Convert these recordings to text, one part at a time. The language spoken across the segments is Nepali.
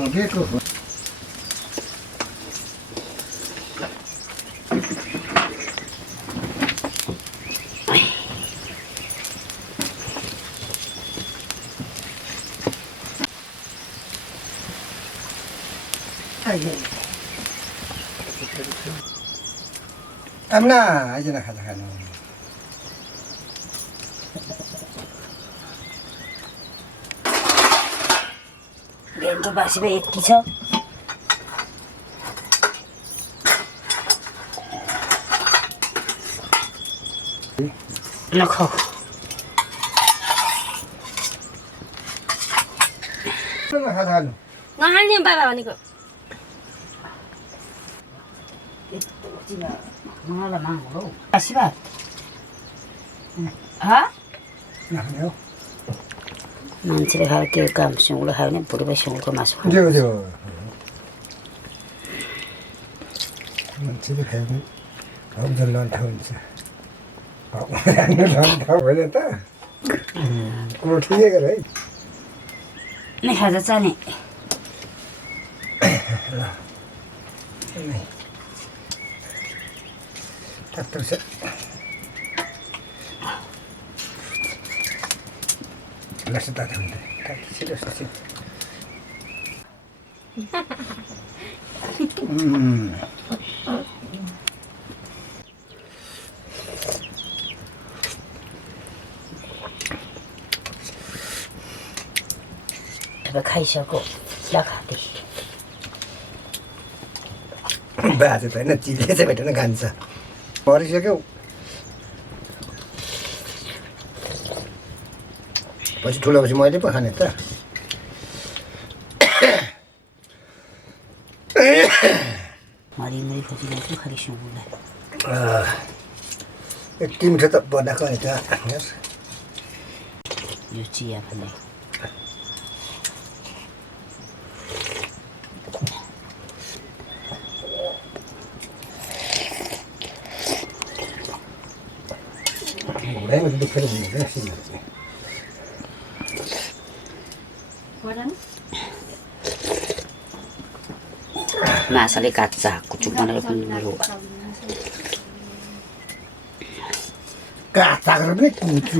ठोकेको हो आम्ना आइज न खाजा खानु भेन्टो बासी भए यति छ नखाऊ खाजा खानु नहाल्ने बाबा भनेको मलाई माग्नु हौ बासी भात नखाने हो मान्छेले खायो त्यो काम सुँगुलो खायो भने बुढो सुँगुलको मासु खायो त्यो त्यो मान्छेले खायो भने हौजन लन्ठा हुन्छ लन्ठा होइन त कुरो ठिकै गर है नै खाजा चाने त्यत्रो छ लस्सी तातो हुन्छ छिटो छिटो अब खाइसक्यो लखाते बाजे त होइन चिले चाहिँ भेटेन खान्छ मरिसक्यो पछि ठुलो पछि मैले पो खाने त मरिमरि खोजिरहेको खालि सुँगुरलाई यति मिठो त बनाएको नि त यो चिया पनि घुँडाइमा त दुखेर हुँदैन माछाले काट्छ कुचुक बनाएर पनि मेरो काँचा गरेर पनि कुचु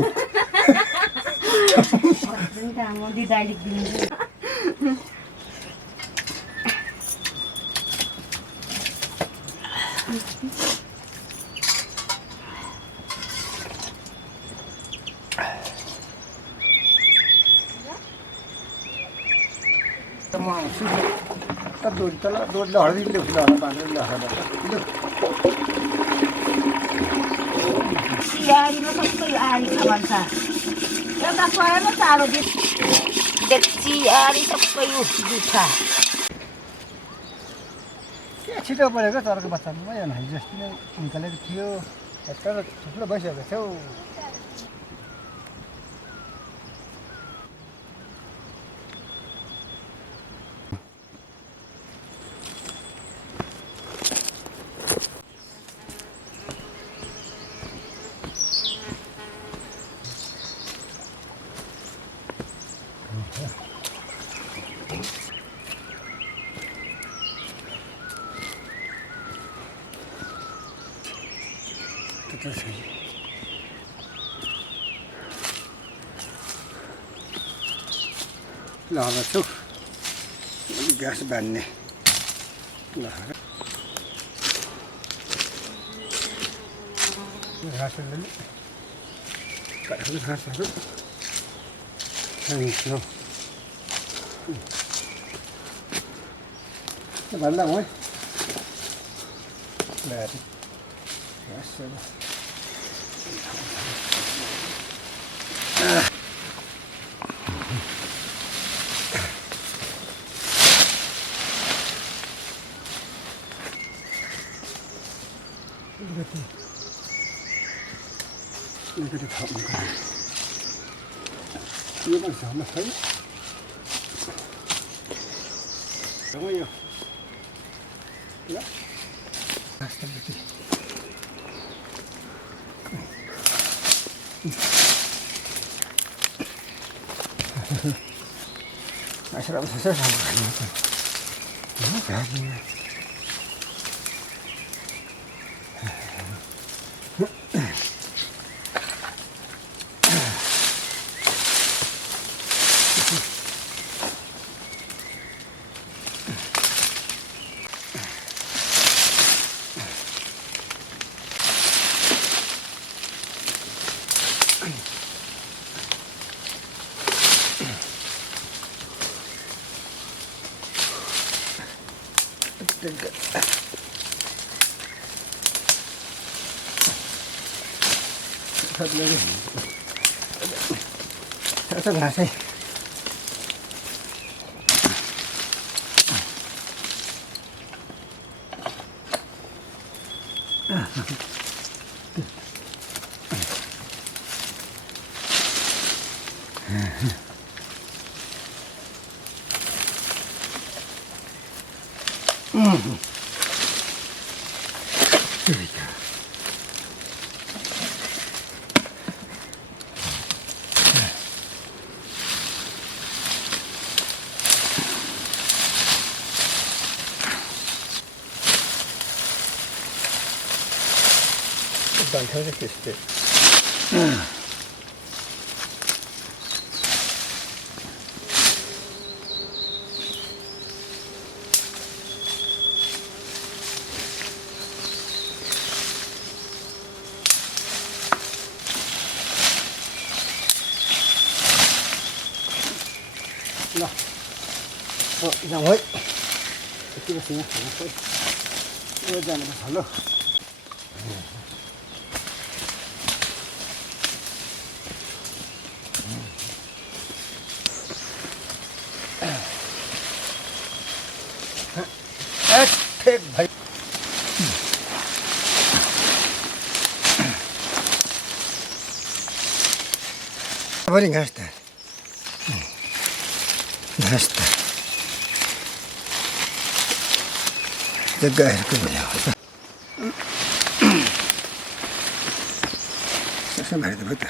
म आउँछु त दोरी तल दोरीले हल्दी ल्याउँछु ल बाँधेर चियारीमा सबै आरी छ भन्छ एउटा स्वयंमा चारो डेक्ची आरी सबै दुखा के छिटो परेको चर्को बच्चामा भयो भने जस्तो नै निकालेको थियो तर थुप्रो भइसकेको थियो ल छु ग्यास बान्ने ल घाँसहरू घाँसहरू भन्दा है घाँसहरू 이거를 다 먹어. 이거만 한번 사요. 영어요. 야. 아스타부티. 아시라고 사서 한번 가는 거. Satu nasi. 일단 현색도 있을 때. 나, 그냥 왜? 찍었으면 이러지 않으면 잘라. 팩 발. 버린 가시다. 가시다. 내가 이렇게 나왔어. 싹싹 말해도 봤다.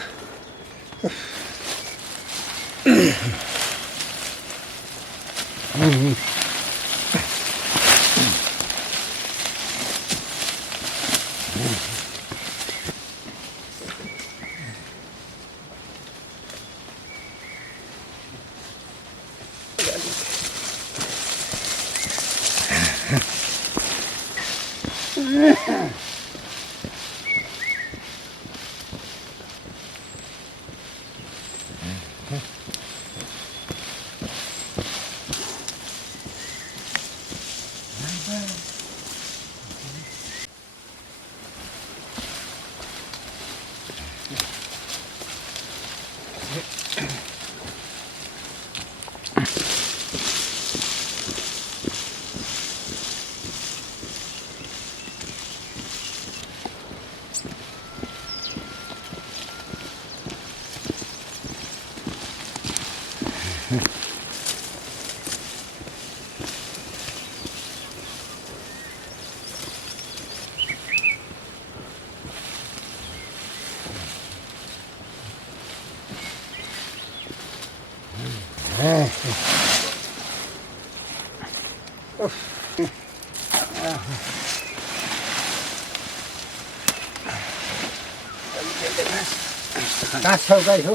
घाँस छेउ गाई हो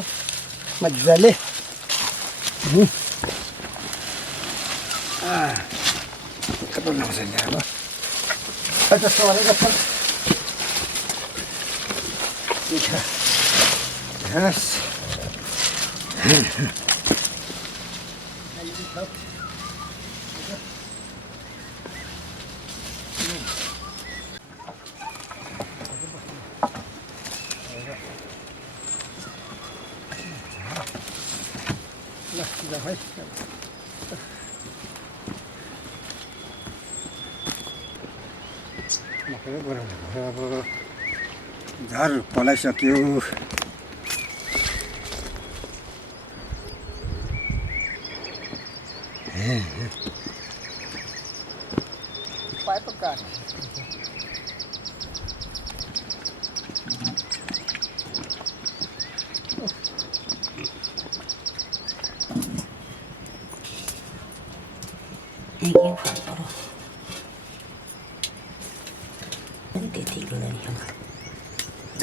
मजाले बनाउँछ नि अब जस्तो गरेको छ घाँस अब झार पलाइसक्यो पाइप काट 이게 바로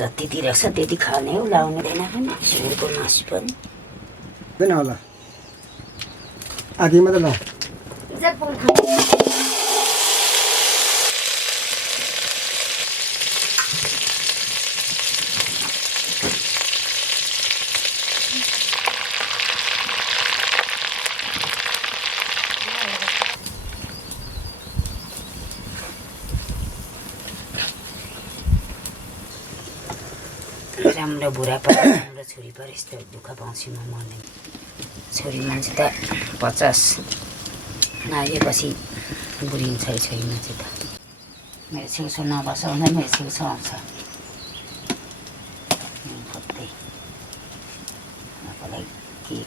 जति तिरेको छ त्यति खाने हो लाउने हुँदैन पनि सुँगुरको मासु पनि किन होला आधी मात्र ल राम्रो बुढा पऱ्यो राम्रो छोरी पऱ्यो यस्तो दुःख पाउँछु म मर्ने छोरी मान्छे त 50 नागेपछि बुढिन्छ छोरी मान्छे त मेरो छेउछाउ नबसाउँदा मेरो छेउछाउ आउँछ खोज्दै मलाई के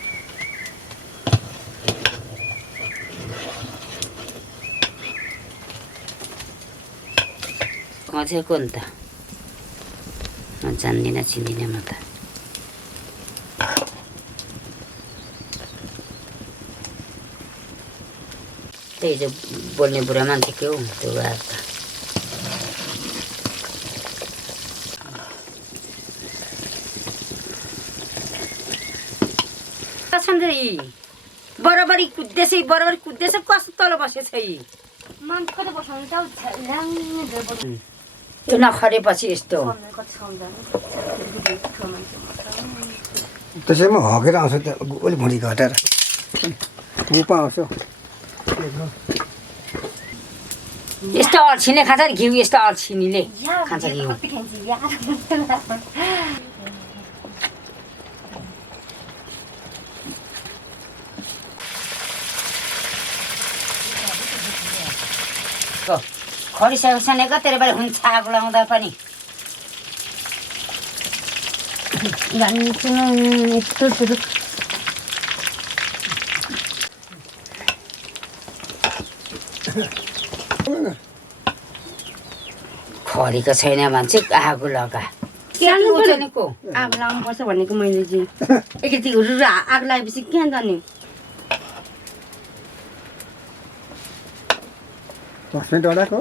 कचेको नि त म जान्दिनँ चिन्दिनँ म त त्यही जो बोल्ने बुढा मान्छे के हो त्यो गएर त बराबरी कुद्दैछ कस्तो तल बसेछ त्यो नखरेपछि यस्तो त्यसैमा हकेर आउँछ त्यो अलि भुँडी घटेर गुपा आउँछ यस्तो अल्छिने खान्छ नि घिउ यस्तो अल्छिनीले खान्छ घिउ खरिसकेको छ नि कति बेला हुन्छ आगो लगाउँदा पनि खरीको छैन मान्छे आगो लगा आगो लगाउनुपर्छ भनेको मैले चाहिँ एकैचोटि आगो लगाएपछि के जाने 10 मिनट अडाको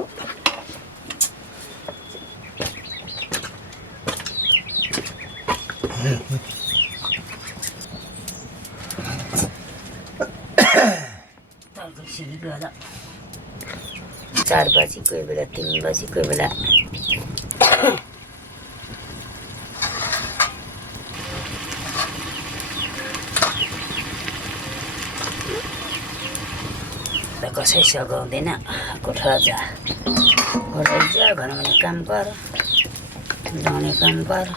चार बजी कोही बेला 3 बजी कोही बेला कसै सघाउँदैन कोठा जा घरमा पनि काम गर ल्याउने काम गर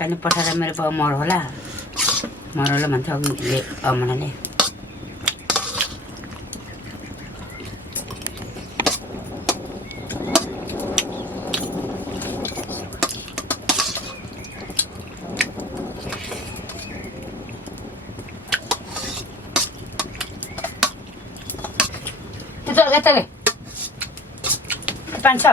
खाने पठाएर मेरो बाउ मर होला भन्छ अघिले अमनाले त्यो यताले पानी छ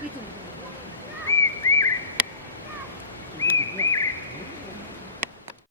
के छ